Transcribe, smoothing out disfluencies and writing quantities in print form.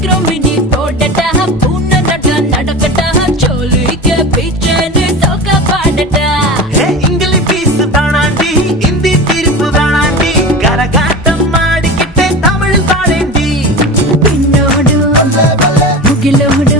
சீக்கிரம் மினி போடட்டா பூனை நட நடக்கட்டா சோலிக்க பீச்சனு சோக பாடட்டா இங்கிலீஷ் பீஸ் தானாண்டி இந்தி தீர்ப்பு தானாண்டி கரகாட்டம் மாடிக்கிட்டே தமிழ் பாடேண்டி பின்னோடு முகிலோடு